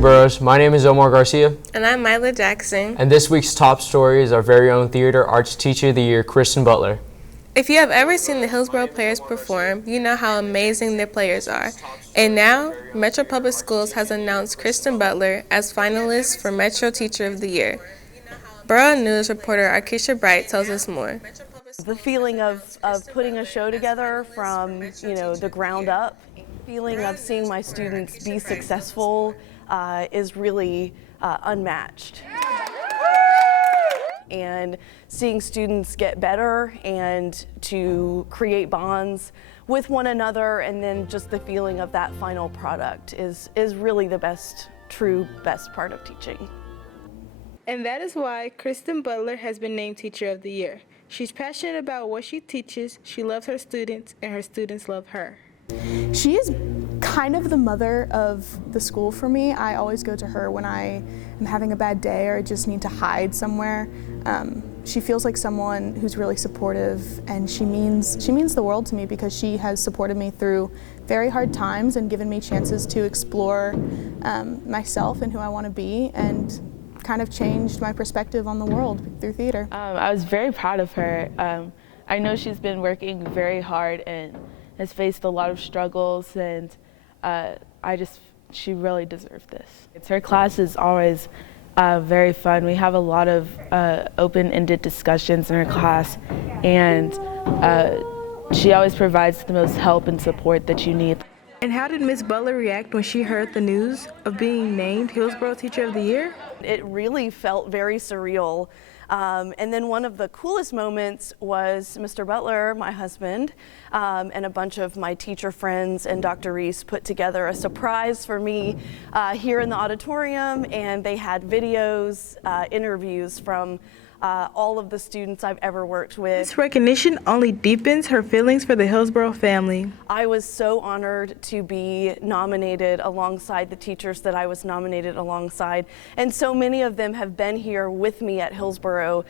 morning, Burros. My name is Omar Garcia. And I'm Mila Jackson. And this week's top story is our very own Theater Arts Teacher of the Year, Kristen Butler. If you have ever seen the Hillsboro players perform, you know how amazing their players are. And now, Metro Public Schools has announced Kristen Butler as finalist for Metro Teacher of the Year. Burro News reporter Arkisha Bright tells us more. The feeling of putting a show together from, the ground up, feeling of seeing my students be successful is really unmatched. And seeing students get better and to create bonds with one another, and then just the feeling of that final product is really the best part of teaching. And that is why Kristen Butler has been named Teacher of the Year. She's passionate about what she teaches, she loves her students, and her students love her. She is kind of the mother of the school for me. I always go to her when I am having a bad day or I just need to hide somewhere. She feels like someone who's really supportive, and she means the world to me because she has supported me through very hard times and given me chances to explore myself and who I want to be, and kind of changed my perspective on the world through theater. I was very proud of her. I know she's been working very hard and has faced a lot of struggles, and she really deserved this. Her class is always very fun. We have a lot of open-ended discussions in her class, and she always provides the most help and support that you need. And how did Ms. Butler react when she heard the news of being named Hillsboro Teacher of the Year? It really felt very surreal. And then one of the coolest moments was Mr. Butler, my husband, and a bunch of my teacher friends and Dr. Reese put together a surprise for me here in the auditorium, and they had videos, interviews from all of the students I've ever worked with. This recognition only deepens her feelings for the Hillsboro family. I was so honored to be nominated alongside the teachers that I was nominated alongside, and so many of them have been here with me at Hillsboro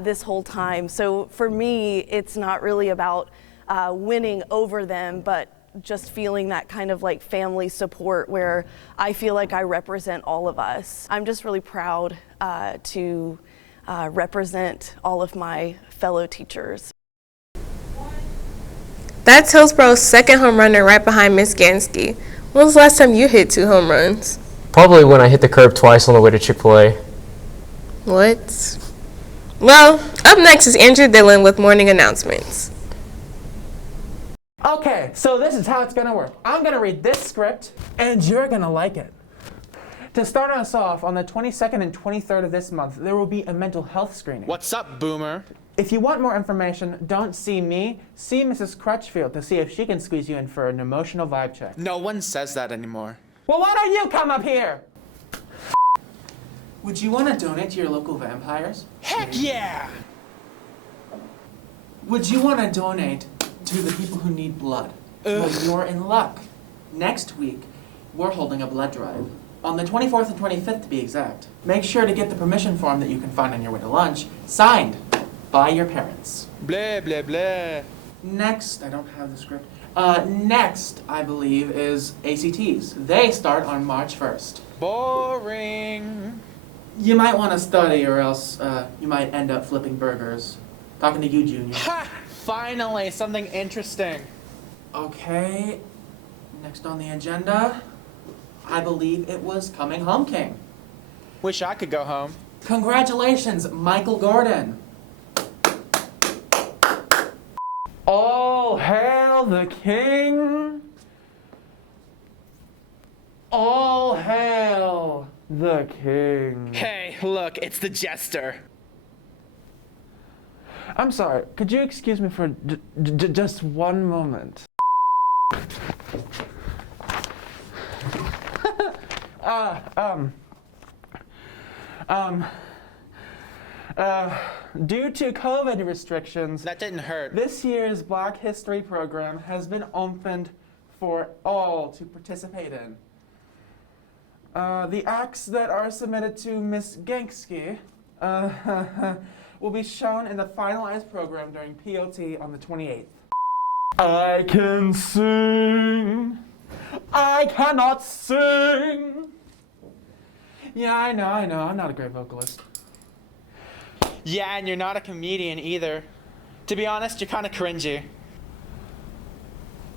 this whole time. So for me, it's not really about winning over them, but just feeling that kind of like family support where I feel like I represent all of us. I'm just really proud to represent all of my fellow teachers. That's Hillsboro's second home runner right behind Miss Gansky. When was the last time you hit 2 home runs? Probably when I hit the curb twice on the way to Chick-fil-A. What? Well, up next is Andrew Dillon with morning announcements. Okay, so this is how it's gonna work. I'm gonna read this script, and you're gonna like it. To start us off, on the 22nd and 23rd of this month, there will be a mental health screening. What's up, boomer? If you want more information, don't see me, see Mrs. Crutchfield to see if she can squeeze you in for an emotional vibe check. No one says that anymore. Well, why don't you come up here? Would you want to donate to your local vampires? Heck yeah! Would you want to donate to the people who need blood? Well, you're in luck. Next week, we're holding a blood drive. On the 24th and 25th to be exact. Make sure to get the permission form that you can find on your way to lunch, signed by your parents. Blah, blah, blah. Next, I don't have the script. Next, I believe, is ACTs. They start on March 1st. Boring. You might want to study, or else you might end up flipping burgers. Talking to you, Junior. Ha! Finally, something interesting. Okay, next on the agenda, I believe it was Coming Home King. Wish I could go home. Congratulations, Michael Gordon. All hail the king. All hail the king. Hey, look, it's the jester. I'm sorry, could you excuse me for just one moment? Due to COVID restrictions, That didn't hurt. this year's Black History program has been opened for all to participate in. The acts that are submitted to Miss Gansky will be shown in the finalized program during POT on the 28th. I can sing. I cannot sing. Yeah, I know. I'm not a great vocalist. Yeah, and you're not a comedian either. To be honest, you're kind of cringy.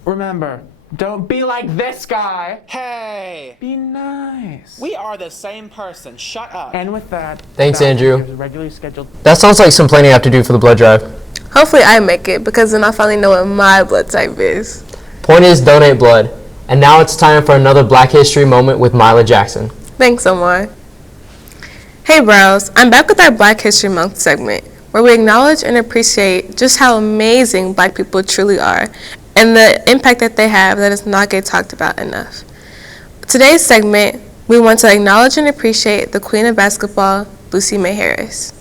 Remember, don't be like this guy. Hey! Be nice. We are the same person. Shut up. And with that, Thanks, that Andrew. is regularly scheduled. That sounds like some planning I have to do for the blood drive. Hopefully I make it, because then I'll finally know what my blood type is. Point is, donate blood. And now it's time for another Black History moment with Mila Jackson. Thanks, Omar. Hey bros, I'm back with our Black History Month segment, where we acknowledge and appreciate just how amazing Black people truly are, and the impact that they have that does not get talked about enough. Today's segment, we want to acknowledge and appreciate the Queen of Basketball, Lucy May Harris.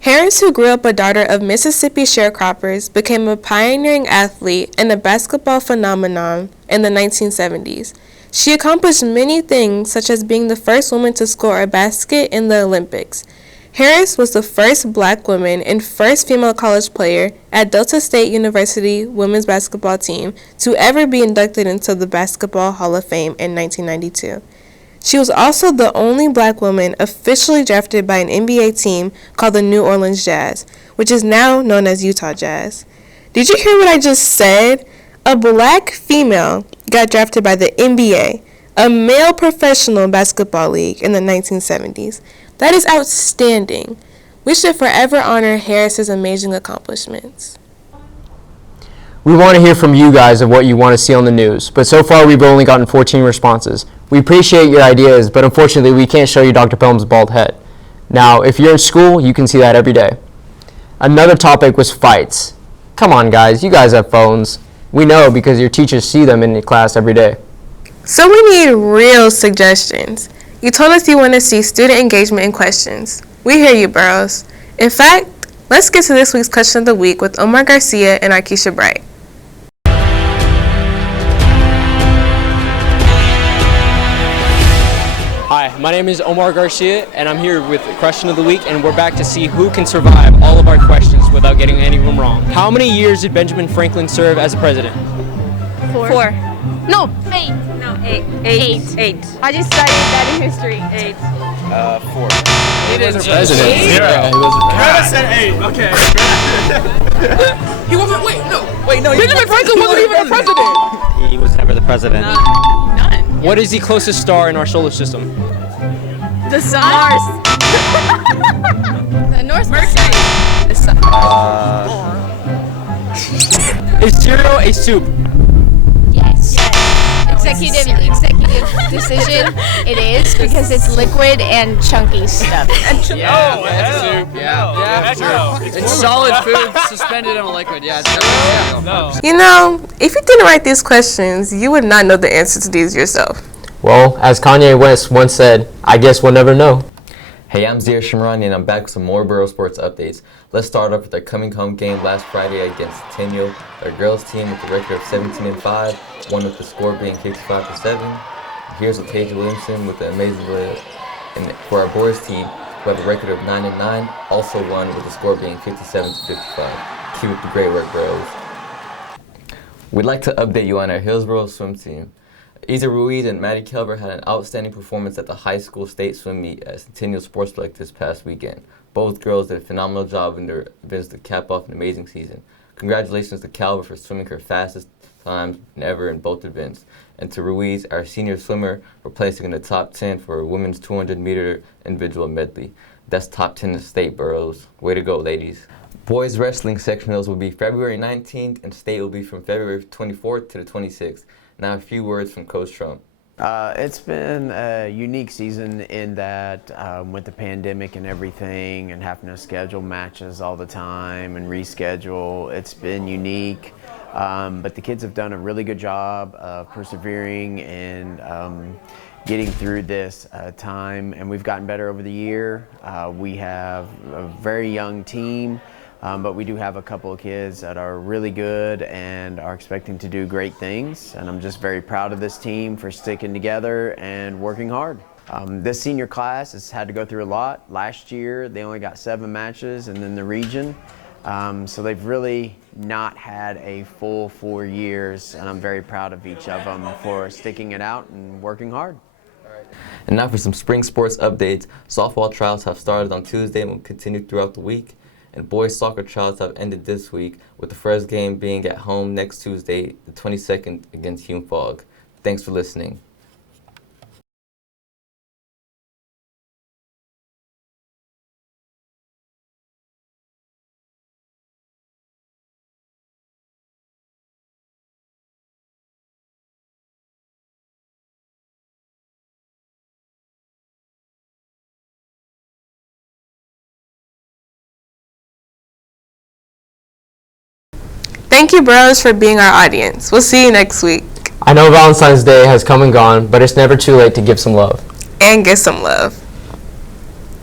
Harris, who grew up a daughter of Mississippi sharecroppers, became a pioneering athlete and a basketball phenomenon in the 1970s. She accomplished many things, such as being the first woman to score a basket in the Olympics. Harris was the first Black woman and first female college player at Delta State University women's basketball team to ever be inducted into the Basketball Hall of Fame in 1992. She was also the only Black woman officially drafted by an NBA team called the New Orleans Jazz, which is now known as Utah Jazz. Did you hear what I just said? A Black female got drafted by the NBA, a male professional basketball league in the 1970s. That is outstanding. We should forever honor Harris's amazing accomplishments. We want to hear from you guys of what you want to see on the news, but so far we've only gotten 14 responses. We appreciate your ideas, but unfortunately we can't show you Dr. Pelham's bald head. Now, if you're in school, you can see that every day. Another topic was fights. Come on guys, you guys have phones. We know because your teachers see them in your class every day. So we need real suggestions. You told us you want to see student engagement and questions. We hear you, Burrows. In fact, let's get to this week's question of the week with Omar Garcia and Arkisha Bright. Hi, my name is Omar Garcia, and I'm here with the question of the week, and we're back to see who can survive all of our questions without getting any of them wrong. How many years did Benjamin Franklin serve as a president? Four. No, eight. No, eight. Eight. I just studied that in history. 8. 4. He wasn't president. 0. Yeah, he wasn't Travis said 8. Okay. He wasn't. Wait, no. Benjamin Franklin wasn't even a president. He was never the president. None. What is the closest star in our solar system? The sun. Mars. The North Mercury. The sun. Is cereal a soup? Yes. Executive decision. It is because it's liquid and chunky stuff. That's a soup. Yeah, that's true. It's solid food suspended in a liquid. Yeah, it's definitely no. You know, if you didn't write these questions, you would not know the answer to these yourself. Well, as Kanye West once said, I guess we'll never know. Hey, I'm Zia Shimrani, and I'm back with some more Burro sports updates. Let's start off with their coming home game last Friday against Centennial. Their girls team with a record of 17-5, won with the score being 55-7. Here's Tasia Williamson with the amazing layup. And for our boys team, who have a record of 9-9, also won with the score being 57-55. Keep up the great work, bros. We'd like to update you on our Hillsboro swim team. Isa Ruiz and Maddie Kelber had an outstanding performance at the high school state swim meet at Centennial Sports Lake this past weekend. Both girls did a phenomenal job in their events to cap off an amazing season. Congratulations to Calver for swimming her fastest times ever in both events, and to Ruiz, our senior swimmer, for placing in the top 10 for a women's 200-meter individual medley. That's top 10 in the state, Burros. Way to go, ladies. Boys wrestling sectionals will be February 19th, and state will be from February 24th to the 26th. Now a few words from Coach Trump. It's been a unique season in that with the pandemic and everything and having to schedule matches all the time and reschedule, it's been unique. But the kids have done a really good job of persevering and getting through this time, and we've gotten better over the year. We have a very young team. But we do have a couple of kids that are really good and are expecting to do great things. And I'm just very proud of this team for sticking together and working hard. This senior class has had to go through a lot. Last year, they only got 7 matches and then the region. So they've really not had a full 4 years. And I'm very proud of each of them for sticking it out and working hard. And now for some spring sports updates. Softball trials have started on Tuesday and will continue throughout the week. And boys soccer trials have ended this week, with the first game being at home next Tuesday, the 22nd, against Hume Fogg. Thanks for listening. Thank you, Burros, for being our audience. We'll see you next week. I know Valentine's Day has come and gone, but it's never too late to give some love. And get some love.